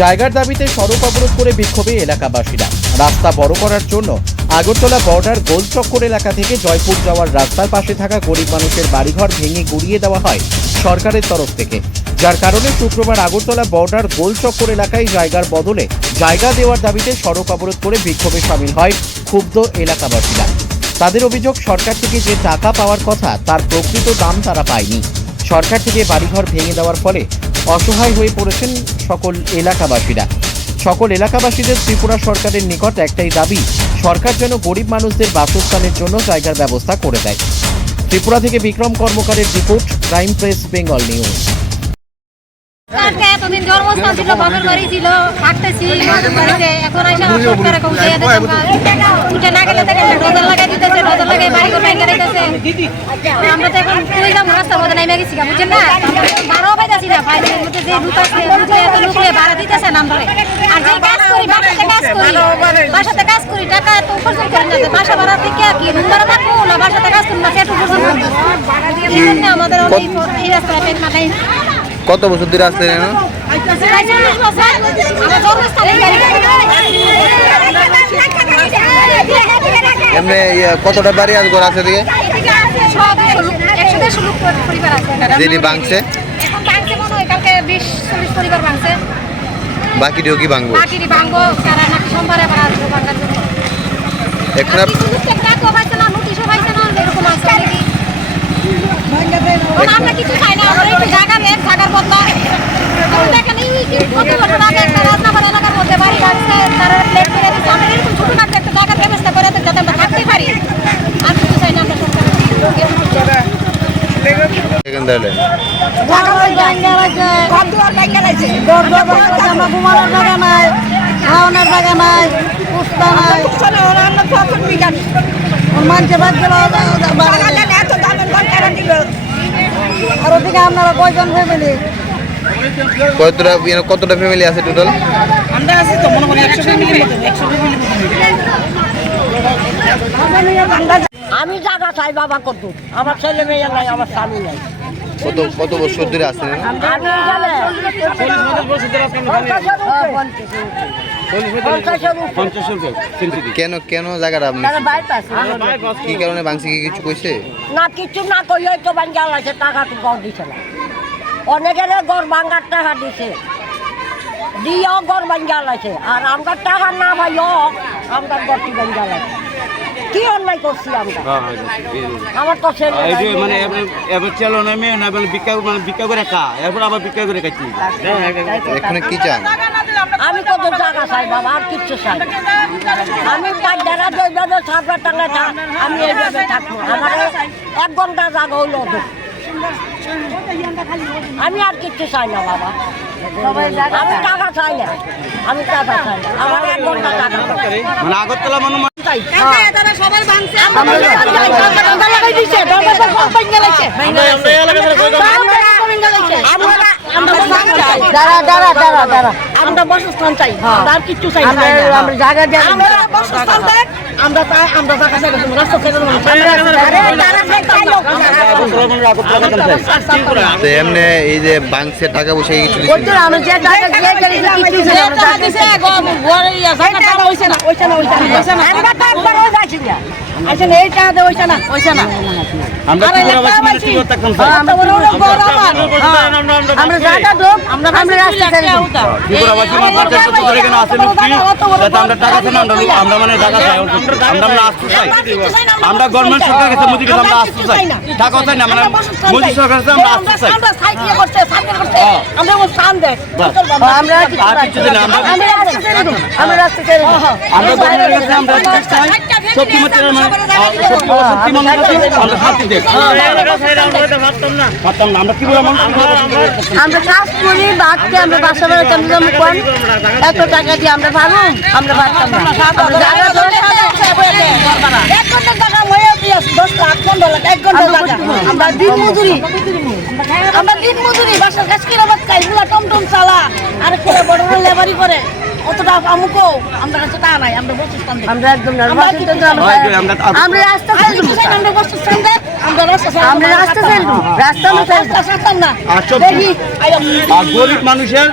জায়গার দাবিতে সড়ক অবরোধ করে বিক্ষোভে এলাকাবাসীরা। রাস্তা বড় করার জন্য আগরতলা বর্ডার গোলচক্কর এলাকা থেকে জয়পুর যাওয়ার রাস্তার পাশে থাকা গরিব মানুষের বাড়িঘর ভেঙে গুড়িয়ে দেওয়া হয় সরকারের তরফ থেকে, যার কারণে শুক্রবার আগরতলা বর্ডার গোলচক্কর এলাকায় জায়গার বদলে জায়গা দেওয়ার দাবিতে সড়ক অবরোধ করে বিক্ষোভে সামিল হয় ক্ষুব্ধ এলাকাবাসীরা। তাদের অভিযোগ, সরকার থেকে যে টাকা পাওয়ার কথা তার প্রকৃত দাম তারা পায়নি। সরকার থেকে বাড়িঘর ভেঙে দেওয়ার ফলে অসহায় হয়ে পড়েছেন সকল এলাকাবাসীরা। সকল এলাকাবাসীদের ত্রিপুরা সরকারের নিকট একটাই দাবি, সরকার যেন গরিব মানুষদের বাসস্থানের জন্য জায়গার ব্যবস্থা করে দেয়। ত্রিপুরা থেকে বিক্রম কর্মকারের report, prime press Bengal news. এতদিন জন্মস্থান ছিল, বাবার বাড়ি ছিল, থাকতেছি বাড়িতে। এখন আইসা সরকার উঠে না গেলে নজর লাগাই দিতেছে, নজর লাগাই বাড়ি করে বাইরে দিতেছে। আমরা তো এখন তুই যাবো রাস্তার মধ্যে নামে গেছি, বুঝছেন না? ভাড়াও পাইতেছি না, বাইরের মধ্যে যে ঢুকাচ্ছে এত লোকে ভাড়া দিতেছে নাম ধরে। আর যে কাজ করি, বাসাতে কাজ করি, টাকা এত উপার্জন করি না, বাসা ভাড়া থেকে কি রুম ভাড়া থাকবো না, বাসাতে কাজ করি না, সেটা উপার্জন করবো। এই জন্য আমাদের এই রাস্তায় মাথায়। কত বছর ধরে আসতে না? এমনি কতটা বাড়ি আজ ঘর আছে দিকে যেটি ভাঙছে? বাকিটিও কি ভাঙবো? আমরা কিছু চাই না, আমরা একটু জায়গা নেই, জায়গার বদলা দেখেন কত বছর আগে একটা রাজনাবাদ এলাকার মধ্যে বাড়ি আসছে, তারা প্লেট করে দিচ্ছে। আমরা এরকম ছোটখাটো একটা জায়গার ব্যবস্থা করে যাতে আমরা থাকতেই পারি। আর কিছু চাই না আমরা কতটা ফ্যামিলি আছে টোটাল? আমি জায়গা চাই বাবা, কত আমার ছেলে মেয়ে নাই, আমার স্বামী নাই। কত বছর ধরে আছে? কেন কেন জায়গাটা আপনি কি কারণে ভাঙছে, কি কিছু কইছে না? কিছু না কই তো বাঙ্গাল আছে, টাকা তো গড় দিছে না। অনেকের গড় ভাঙ্গার টাকা দিছে, দিয়েও গড় বাঙ্গাল আছে। আর আমরা টাকা না ভাইও আমরা গড়টি বাঙ্গাল আছে। কি অন্যায় করছি আমরা? আমার তো ছেলে মানে এবার চলো না মেয়ে না বলে ভিক্ষা করে খা, এরপর আবার ভিক্ষা করে খাচ্ছি। এখানে কি চান? আমি কত জায়গা চাই বাবা, আর কিচ্ছু চাই। আমি পাঁচটা যেভাবে সাতবার টাকা আমি এইভাবে থাকবো। আমার 1 ঘন্টা জায়গা হইলো, আমি আর কিচ্ছু চাই না বাবা। আমি টাকা চাই না, আমি টাকা চাই না, আমার 1 ঘন্টা টাকা মানে আগরতলা মনে আমরা বাসস্থান চাই, আর কিচ্ছু চাই না। আমরা জায়গা আমরা চাই, আমরা জায়গা চাই, রাস্তা এমনি এই যে ভাঙছে টাকা পয়সা কিছু আমরা গভর্নমেন্ট সরকার কাছে মোদি কাছে আমরা আসতে চাই, টাকা চাই না, মানে মোদি সরকার কাছে আমরা আসতে চাই। আমরা কাজ করি, বাদকে আমরা বাসা বাড়ি এত টাকা দিয়ে আমরা ভালো, আমরা বাড়তাম না। আমরা দিন মজুরি বাসার কাজ কিনা বাদ খাই, টমটম চালা আর বড় লেবারি করে। অতটা আমুকও আমরা কাছে তা নাই, আমরা বসস্থান আমরা একদম আমরা রাস্তা আমরা বসস্থান আমরা রাস্তা না গরিব মানুষের